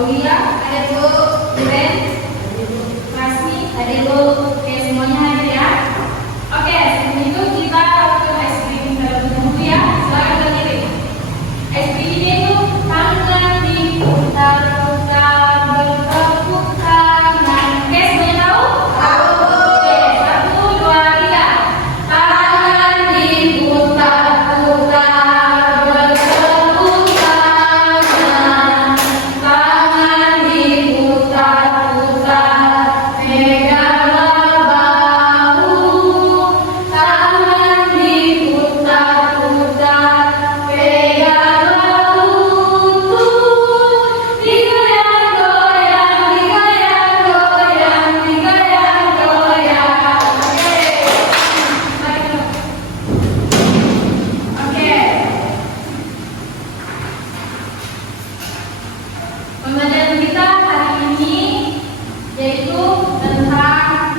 Aulia, ada Bu Iren, Rasmi, ada Bu. Oke, semuanya hadir ya. Oke, sebelum itu kita lakukan ice breathing terlebih dahulu ya. Silakan berdiri. Ice breathing itu tangan diputar-putar, bertepuk tangan. Oke, semuanya tahu? Tahu. Oke, 1, 2, 3. Tangan diputar-putar, bertepuk tangan. Tangan diputar-putar, peganglah bahu. Tangan diputar-putar, peganglah lutut. Digoyang-goyang, digoyang-goyang, digoyang-goyang. Oke. Pembelajaran kita hari ini yaitu tentang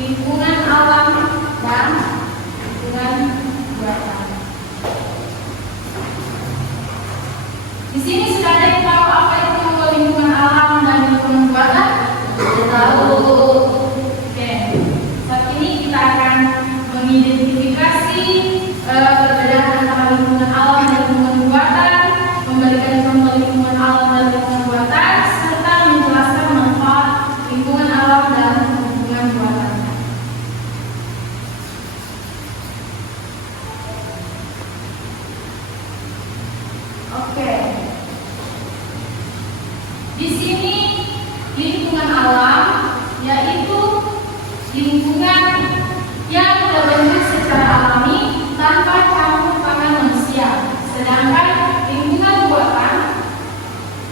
lingkungan alam dan lingkungan buatan. Di sini sudah ada yang tahu apa itu lingkungan alam dan lingkungan buatan? Sudah tahu. Oke. Saat ini kita akan mengidentifikasi perbedaan antara lingkungan alam dan lingkungan buatan, memberikan contoh lingkungan alam dan lingkungan buatan, serta menjelaskan manfaat lingkungan alam dan lingkungan buatan. Oke. Di sini lingkungan alam yaitu lingkungan yang terbentuk secara alami tanpa campur tangan manusia. Sedangkan lingkungan buatan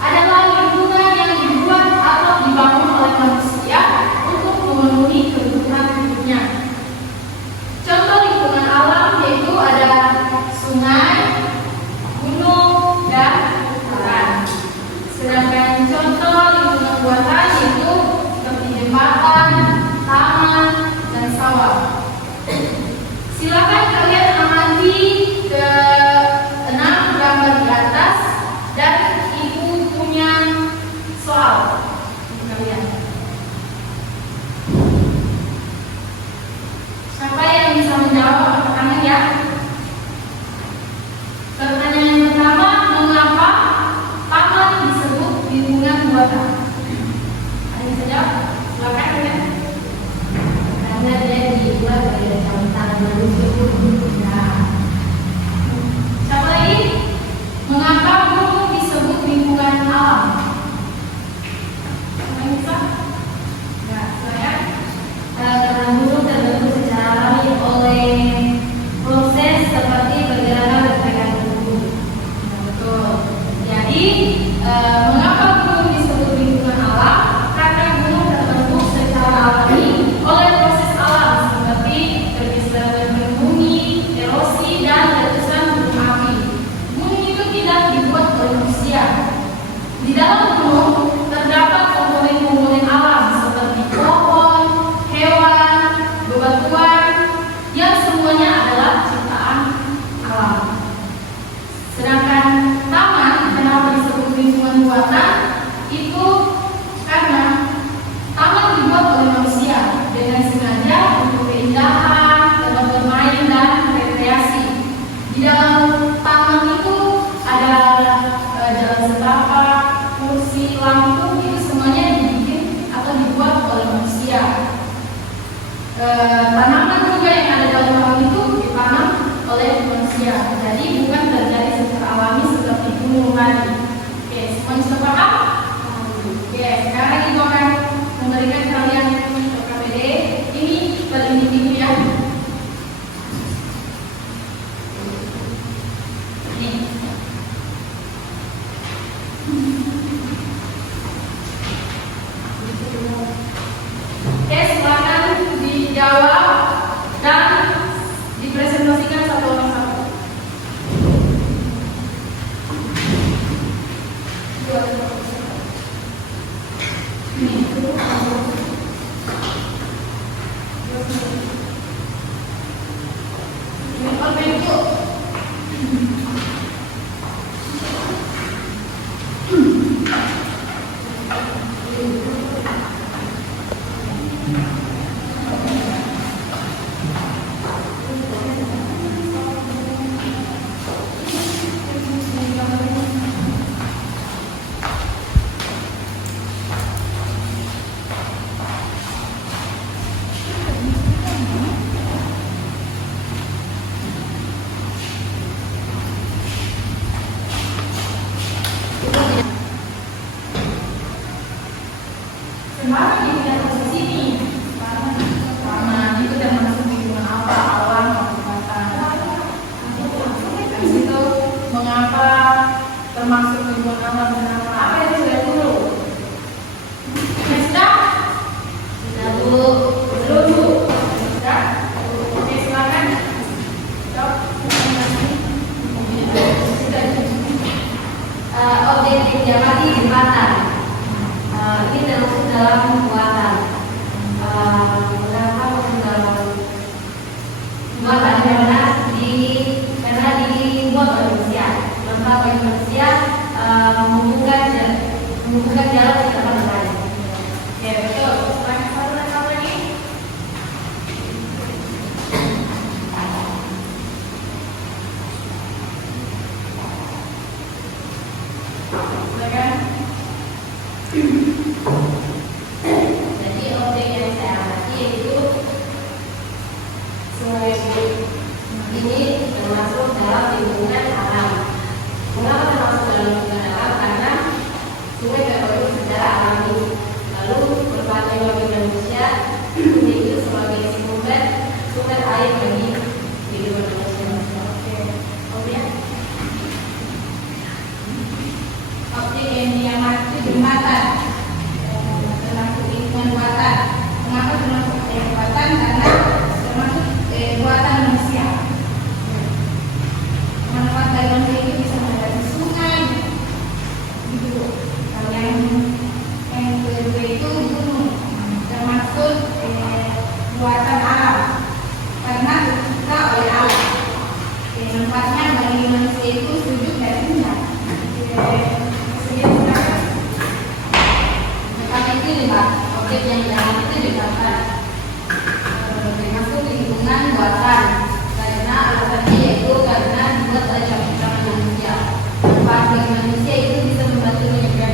adalah lingkungan yang dibuat atau dibangun oleh manusia untuk memenuhi kebutuhan hidupnya. Contoh lingkungan alam yaitu ada sungai, gunung, dan hutan. Sedangkan contoh lingkungan buatan yaitu seperti jembatan, taman, dan sawah. Silakan kalian amati ke 6 gambar di atas dan ibu punya soal untuk kalian. Siapa yang bisa menjawab angkat tangan ya? Pertanyaan yang pertama, mengapa taman disebut lingkungan buatan? Ada yang bisa jawab? Silakan kalian. Karena dia dibuat dari tangan manusia. Nah, siapa lagi? Mengapa gunung disebut lingkungan alam? Siapa yang bisa? Nah, saya. Karena gunung terbentuk secara alami oleh proses seperti pergerakan letupan gunung. Nah, betul. Jadi, mengapa gunung disebut lingkungan alam? Karena gunung terbentuk secara alami oleh proses alam seperti pergeseran bumi, erosi, dan letusan gunung api. Gunung itu tidak dibuat oleh manusia. Di dalam gunung terdapat komponen-komponen alam seperti pohon, hewan, bebatuan, yang semuanya adalah ciptaan alam. Sedangkan taman, kenapa disebut lingkungan buatan? Itu karena taman dibuat oleh manusia dengan sengaja untuk keindahan, tempat bermain, dan rekreasi. Di dalam taman itu ada jalan setapak, kursi, lampu, itu semuanya dibikin atau dibuat oleh manusia. Tanaman juga yang ada dalam taman itu ditanam oleh manusia. Jadi bukan terjadi secara alami seperti gunung tadi. Oke, semuanya sudah paham? Oke, sekarang ibu akan memberikan kalian KPD. Ini per individu ya. Nih. Oke, silakan dijawab dan dipresentasikan satu orang satu. Habis itu mengapa termasuk lingkungan alam dan apa itu sudah dulu. Sudah? Sudah Bu. Belum Bu? Sudah? Oke, silakan. Dok, sudah. Objek dijamati jembatan. Ini termasuk dalam pembuatan. Mengapa masuk dalam pembuatan? Karena dibuat oleh manusia. Maka bagi manusia menghubungkan jalan ke tempat lain. Ya, betul. Satu lagi. Silakan. Jadi objek yang saya amati yaitu sungai ini termasuk dalam lingkungan alam. Mengapa termasuk dalam lingkungan alam? Karena sungai terbentuk secara alami. Lalu berbagai bagi manusia itu sebagai sumber air bagi kehidupan manusia. Oke. Kemudian objek yang diamati jembatan. Termasuk lingkungan buatan. Mengapa termasuk buatan? Karena termasuk buatan manusia. Manfaat dari manusia itu bisa mengatasi sungai, gitu. Kalau yang kedua itu gunung, termasuk buatan alam, karena tercipta oleh alam. Manfaatnya bagi manusia itu sejuk dan indah. Karena itu dibahas objek yang dalam itu dikatakan termasuk lingkungan buatan. Karena alasannya yaitu karena dibuat oleh ciptaan manusia. Manfaat bagi manusia itu bisa membantu menjaga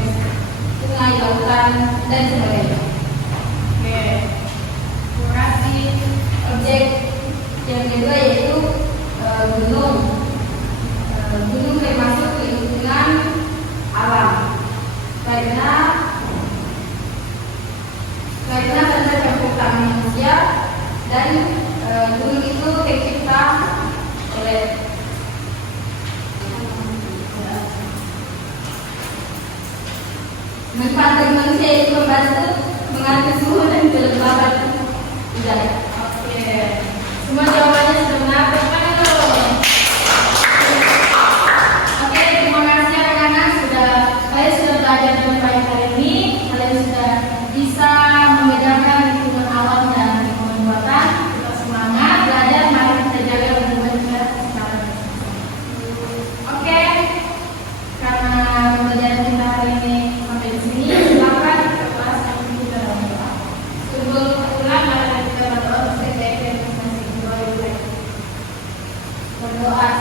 sungai, lautan, dan sebagainya. Oke, terima kasih. Objek yang kedua yaitu gunung. Gunung termasuk lingkungan alam karena benda campur tangan manusia dan gunung itu tercipta oleh manfaat bagi manusia itu membantu mengatur suhu dan kelembaban udara. Oke, semua jawabannya sudah benar. Tepuk tangan dulu. Oke, terima kasih anak-anak kalian sudah belajar dengan baik hari ini. Kalian sudah bisa membedakan lingkungan alam dan lingkungan buatan. Kita semangat belajar, mari kita jaga lingkungan kita secara. Oke, karena pembelajaran kita hari ini sampai di sini, silakan kita kelas yang kita dalam doa. Sebelum pulang, mari kita berdoa. Berdoa.